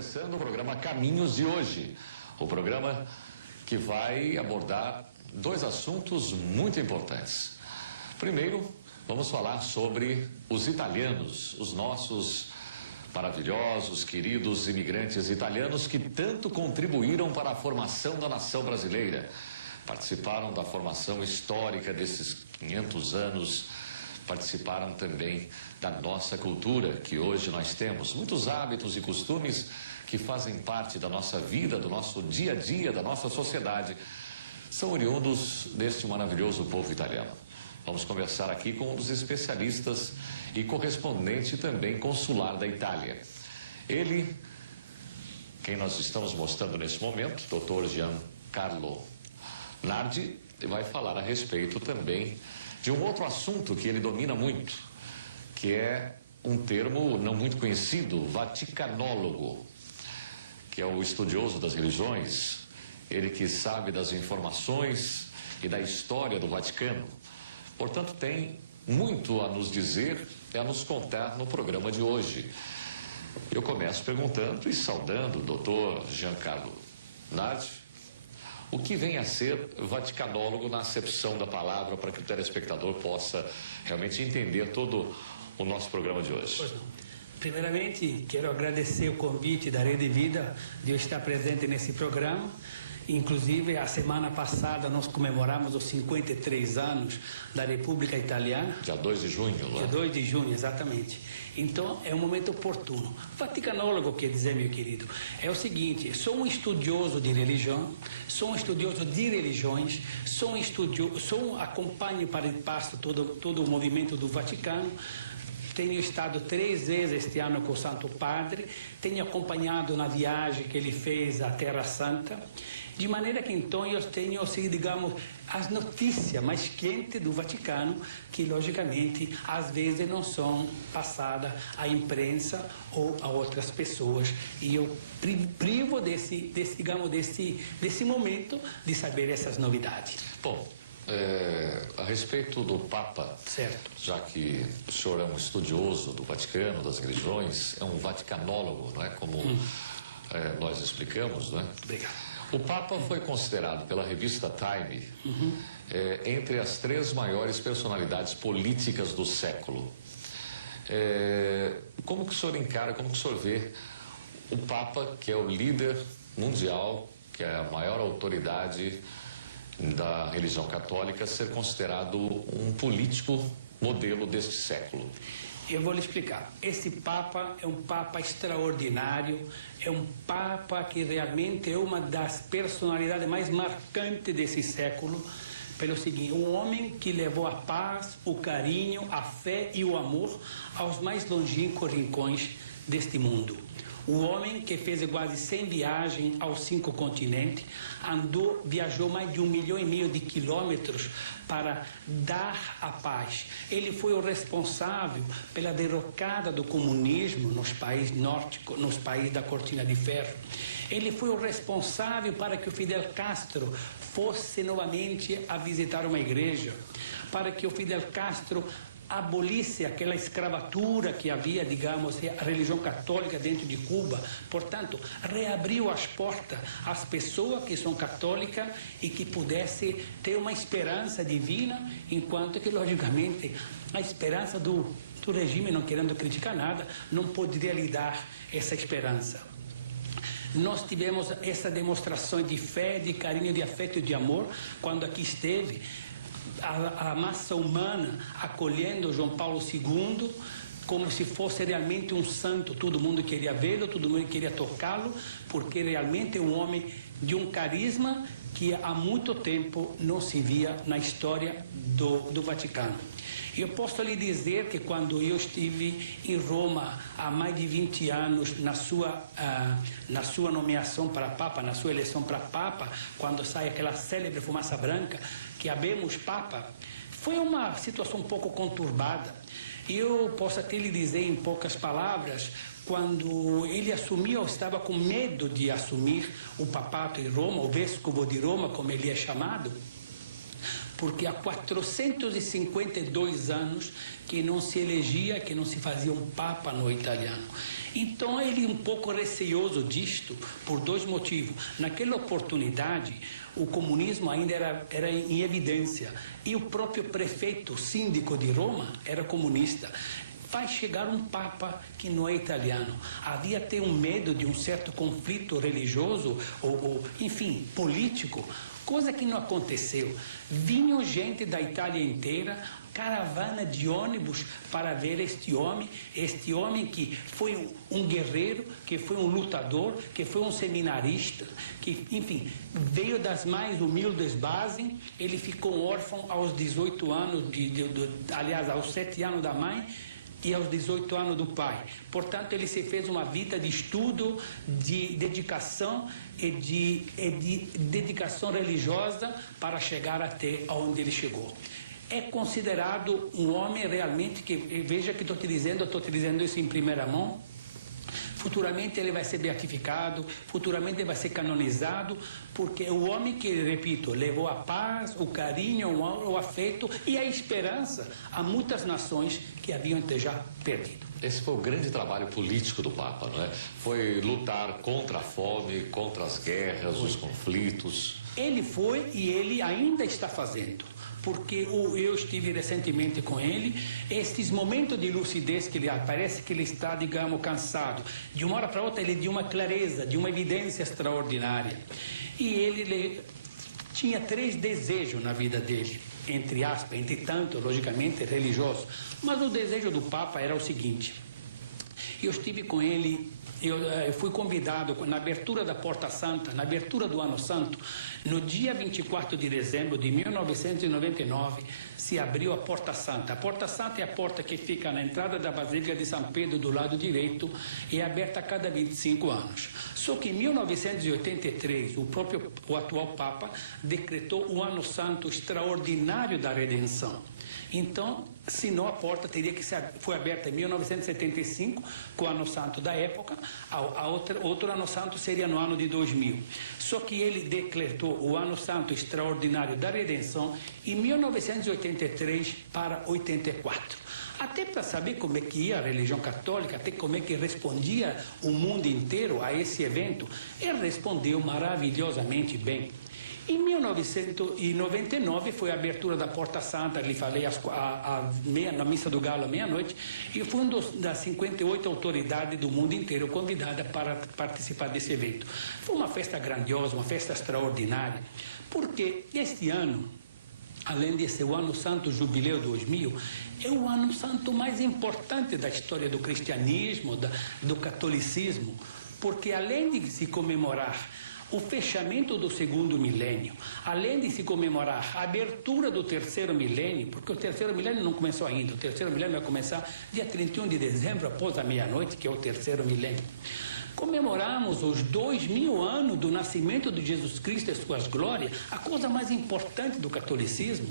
começando o programa Caminhos de hoje. O programa que vai abordar dois assuntos muito importantes. Primeiro, vamos falar sobre os italianos, os nossos maravilhosos, queridos imigrantes italianos que tanto contribuíram para a formação da nação brasileira. Participaram da formação histórica desses 500 anos, participaram também da nossa cultura que hoje nós temos. Muitos hábitos e costumes que fazem parte da nossa vida, do nosso dia a dia, da nossa sociedade, são oriundos deste maravilhoso povo italiano. Vamos conversar aqui com um dos especialistas e correspondente também consular da Itália. Ele, quem nós estamos mostrando nesse momento, Dr. Giancarlo Nardi, vai falar a respeito também de um outro assunto que ele domina muito, que é um termo não muito conhecido, vaticanólogo, que é o estudioso das religiões, ele que sabe das informações e da história do Vaticano. Portanto, tem muito a nos dizer e a nos contar no programa de hoje. Eu começo perguntando e saudando o doutor Giancarlo Nardi, o que vem a ser vaticanólogo na acepção da palavra, para que o telespectador possa realmente entender todo o nosso programa de hoje. Pois não. Primeiramente, quero agradecer o convite da Rede Vida de eu estar presente nesse programa. Inclusive, a semana passada nós comemoramos os 53 anos da República Italiana. Dia 2 de junho, não é? Dia 2 de junho, exatamente. Então, é um momento oportuno. Vaticanólogo, quer dizer, meu querido, é o seguinte: sou um estudioso de religião, sou um estudioso de religiões, acompanho para e passo todo o movimento do Vaticano. Tenho estado 3 vezes este ano com o Santo Padre, tenho acompanhado na viagem que ele fez à Terra Santa, de maneira que então eu tenho, assim, digamos, as notícias mais quentes do Vaticano, que logicamente às vezes não são passadas à imprensa ou a outras pessoas, e eu privo desse momento de saber essas novidades. Bom, a respeito do Papa, certo, já que o senhor é um estudioso do Vaticano, das religiões, é um vaticanólogo, não é? Como nós explicamos, não é? Obrigado. O Papa foi considerado pela revista Time entre as 3 maiores personalidades políticas do século. Como que o senhor encara, como que o senhor vê o Papa, que é o líder mundial, que é a maior autoridade da religião católica, ser considerado um político modelo deste século? Eu vou lhe explicar. Esse Papa é um Papa extraordinário, é um Papa que realmente é uma das personalidades mais marcantes desse século, pelo seguinte: um homem que levou a paz, o carinho, a fé e o amor aos mais longínquos rincões deste mundo. O homem que fez quase 100 viagens aos 5 continentes, viajou mais de 1,5 milhão de quilômetros para dar a paz. Ele foi o responsável pela derrocada do comunismo nos países nórdicos, nos países da Cortina de Ferro. Ele foi o responsável para que o Fidel Castro fosse novamente a visitar uma igreja, para que o Fidel Castro abolisse aquela escravatura que havia, digamos, a religião católica dentro de Cuba. Portanto, reabriu as portas às pessoas que são católicas e que pudessem ter uma esperança divina, enquanto que, logicamente, a esperança do regime, não querendo criticar nada, não poderia lhe dar essa esperança. Nós tivemos essa demonstração de fé, de carinho, de afeto e de amor quando aqui esteve a massa humana acolhendo João Paulo II como se fosse realmente um santo. Todo mundo queria vê-lo, todo mundo queria tocá-lo, porque realmente é um homem de um carisma que há muito tempo não se via na história do Vaticano. Eu posso lhe dizer que quando eu estive em Roma há mais de 20 anos na sua nomeação para Papa, na sua eleição para Papa, quando sai aquela célebre fumaça branca, que habemos Papa, foi uma situação um pouco conturbada. Eu posso até lhe dizer em poucas palavras, quando ele assumiu, eu estava com medo de assumir o papato em Roma, o vescovo de Roma, como ele é chamado, porque há 452 anos que não se elegia, que não se fazia um papa no italiano. Então ele um pouco receoso disto, por dois motivos. Naquela oportunidade, o comunismo ainda era em evidência, e o próprio prefeito síndico de Roma era comunista. Vai chegar um papa que não é italiano. Havia até um medo de um certo conflito religioso ou enfim, político, coisa que não aconteceu. Vinha gente da Itália inteira, caravana de ônibus para ver este homem que foi um guerreiro, que foi um lutador, que foi um seminarista, que, enfim, veio das mais humildes bases. Ele ficou órfão aos 18 anos, aliás, aos 7 anos da mãe, e aos 18 anos do pai. Portanto, ele se fez uma vida de estudo, de dedicação e de dedicação religiosa para chegar até onde ele chegou. É considerado um homem realmente que, veja que estou te dizendo isso em primeira mão. Futuramente ele vai ser beatificado, futuramente ele vai ser canonizado, porque é o homem que, repito, levou a paz, o carinho, o afeto e a esperança a muitas nações que haviam até já perdido. Esse foi o grande trabalho político do Papa, não é? Foi lutar contra a fome, contra as guerras, os conflitos. Ele foi e ele ainda está fazendo. Porque eu estive recentemente com ele, estes momentos de lucidez que ele parece que ele está, digamos, cansado. De uma hora para outra ele de uma clareza, de uma evidência extraordinária. E ele tinha 3 desejos na vida dele, entre aspas, entre tanto, logicamente, religioso. Mas o desejo do Papa era o seguinte: eu estive com ele. Eu fui convidado na abertura da Porta Santa, na abertura do Ano Santo, no dia 24 de dezembro de 1999, se abriu a Porta Santa. A Porta Santa é a porta que fica na entrada da Basílica de São Pedro, do lado direito, e é aberta a cada 25 anos. Só que em 1983, o atual Papa decretou o Ano Santo extraordinário da redenção. Então, senão a porta teria que ser, foi aberta em 1975, com o Ano Santo da época, outro Ano Santo seria no ano de 2000. Só que ele decretou o Ano Santo extraordinário da redenção em 1983 para 84. Até para saber como é que ia a religião católica, até como é que respondia o mundo inteiro a esse evento, ele respondeu maravilhosamente bem. Em 1999 foi a abertura da Porta Santa, lhe falei na Missa do Galo à meia-noite, e fui das 58 autoridades do mundo inteiro convidada para participar desse evento. Foi uma festa grandiosa, uma festa extraordinária, porque este ano, além de ser o Ano Santo Jubileu 2000, é o Ano Santo mais importante da história do cristianismo, do catolicismo, porque além de se comemorar o fechamento do 2º milênio, além de se comemorar a abertura do 3º milênio, porque o 3º milênio não começou ainda, o 3º milênio vai começar dia 31 de dezembro, após a meia-noite, que é o 3º milênio. Comemoramos os 2000 anos do nascimento de Jesus Cristo e suas glórias, a coisa mais importante do catolicismo.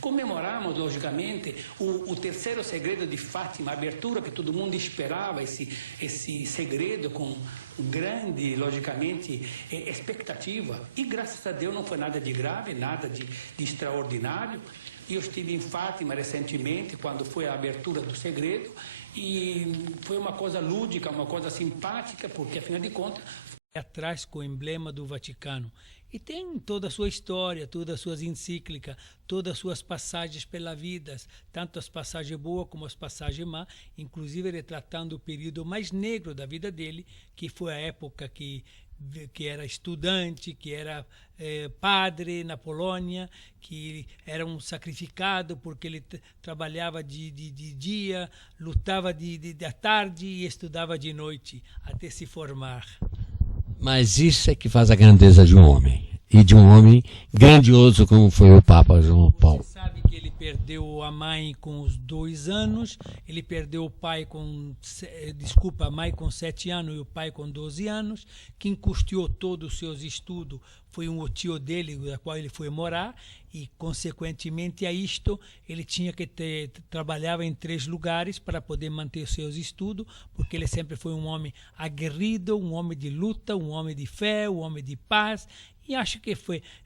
Comemoramos, logicamente, o 3º segredo de Fátima, a abertura que todo mundo esperava, esse segredo com grande, logicamente, expectativa. E, graças a Deus, não foi nada de grave, nada de extraordinário. Eu estive em Fátima recentemente, quando foi a abertura do segredo, e foi uma coisa lúdica, uma coisa simpática, porque, afinal de contas, atrás com o emblema do Vaticano. E tem toda a sua história, todas as suas encíclicas, todas as suas passagens pela vida, tanto as passagens boas como as passagens más, inclusive retratando o período mais negro da vida dele, que foi a época que era estudante, que era padre na Polônia, que era um sacrificado porque ele trabalhava de dia, lutava à tarde e estudava de noite até se formar. Mas isso é que faz a grandeza de um homem, e de um homem grandioso como foi o Papa João Paulo. Você sabe que ele perdeu a mãe com os 2 anos, ele perdeu o pai a mãe com 7 anos e o pai com 12 anos. Quem custeou todos os seus estudos foi um tio dele, da qual ele foi morar, e, consequentemente a isto, ele tinha que trabalhava em 3 lugares para poder manter os seus estudos, porque ele sempre foi um homem aguerrido, um homem de luta, um homem de fé, um homem de paz. E acho que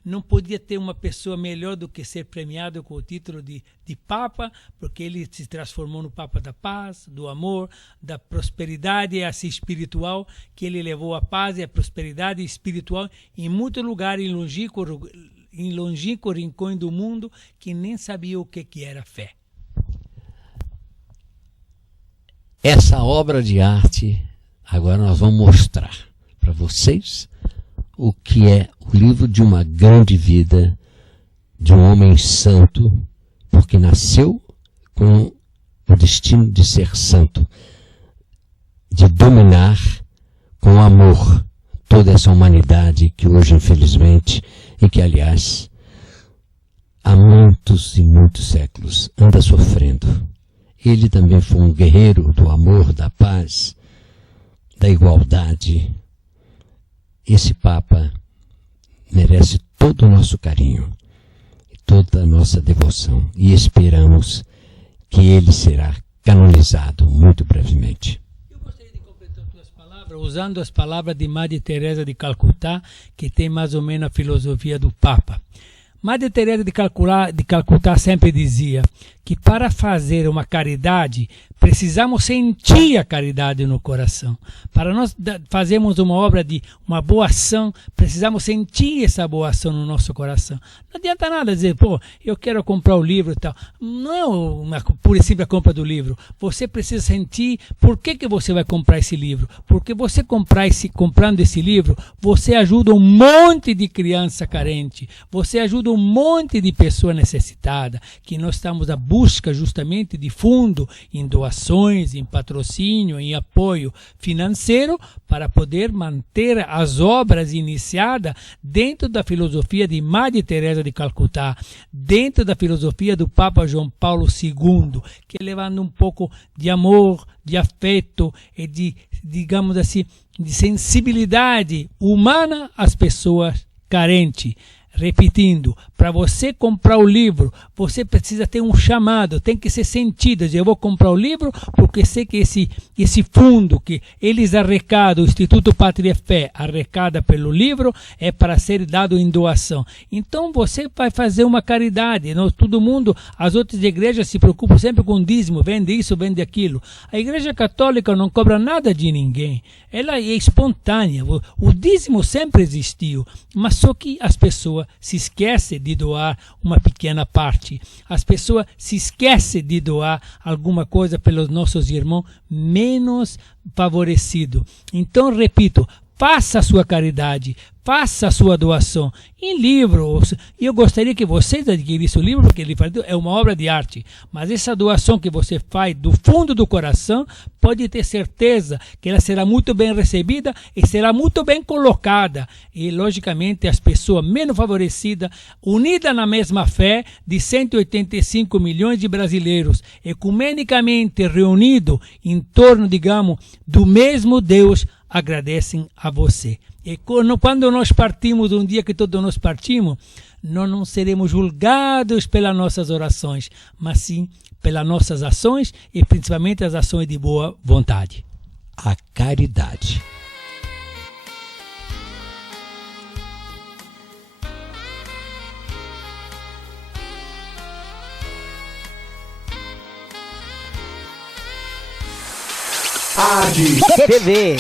não podia ter uma pessoa melhor do que ser premiado com o título de Papa, porque ele se transformou no Papa da paz, do amor, da prosperidade assim, espiritual, que ele levou a paz e a prosperidade espiritual em muitos lugares, em longínquo rincões do mundo, que nem sabia o que era fé. Essa obra de arte, agora nós vamos mostrar para vocês o que é o livro de uma grande vida, de um homem santo, porque nasceu com o destino de ser santo, de dominar com amor toda essa humanidade que hoje, infelizmente, e que, aliás, há muitos e muitos séculos anda sofrendo. Ele também foi um guerreiro do amor, da paz, da igualdade. Esse Papa merece todo o nosso carinho, toda a nossa devoção, e esperamos que ele será canonizado muito brevemente. Eu gostaria de completar tuas palavras usando as palavras de Madre Teresa de Calcutá, que tem mais ou menos a filosofia do Papa. Madre Teresa de Calcutá sempre dizia que para fazer uma caridade, precisamos sentir a caridade no coração. Para nós fazermos uma obra de uma boa ação, precisamos sentir essa boa ação no nosso coração. Não adianta nada dizer, eu quero comprar o livro e tal. Não é uma pura e simples compra do livro. Você precisa sentir por que você vai comprar esse livro. Porque você comprando esse livro, você ajuda um monte de criança carente. Você ajuda um monte de pessoa necessitada, que nós estamos à busca justamente de fundo, em doações, em patrocínio, em apoio financeiro, para poder manter as obras iniciadas dentro da filosofia de Madre Teresa de Calcutá, dentro da filosofia do Papa João Paulo II, que levando um pouco de amor, de afeto e de, digamos assim, de sensibilidade humana às pessoas carentes. Repetindo, para você comprar o livro, você precisa ter um chamado, tem que ser sentido. Eu vou comprar o livro porque sei que esse fundo que eles arrecadam, o Instituto Pátria e Fé arrecada pelo livro, é para ser dado em doação. Então você vai fazer uma caridade. Todo mundo, as outras igrejas se preocupam sempre com dízimo, vende isso, vende aquilo. A Igreja Católica não cobra nada de ninguém. Ela é espontânea. O dízimo sempre existiu, mas só que as pessoas se esquecem de doar uma pequena parte. As pessoas se esquecem de doar alguma coisa pelos nossos irmãos menos favorecidos. Então, repito, faça a sua caridade, faça a sua doação em livros. E eu gostaria que vocês adquirissem o livro, porque ele é uma obra de arte. Mas essa doação que você faz do fundo do coração, pode ter certeza que ela será muito bem recebida e será muito bem colocada. E, logicamente, as pessoas menos favorecidas, unidas na mesma fé de 185 milhões de brasileiros, ecumenicamente reunidos em torno, digamos, do mesmo Deus, agradecem a você. E quando nós partimos, um dia que todos nós partimos, nós não seremos julgados pelas nossas orações, mas sim pelas nossas ações e principalmente as ações de boa vontade. A caridade. ADTV.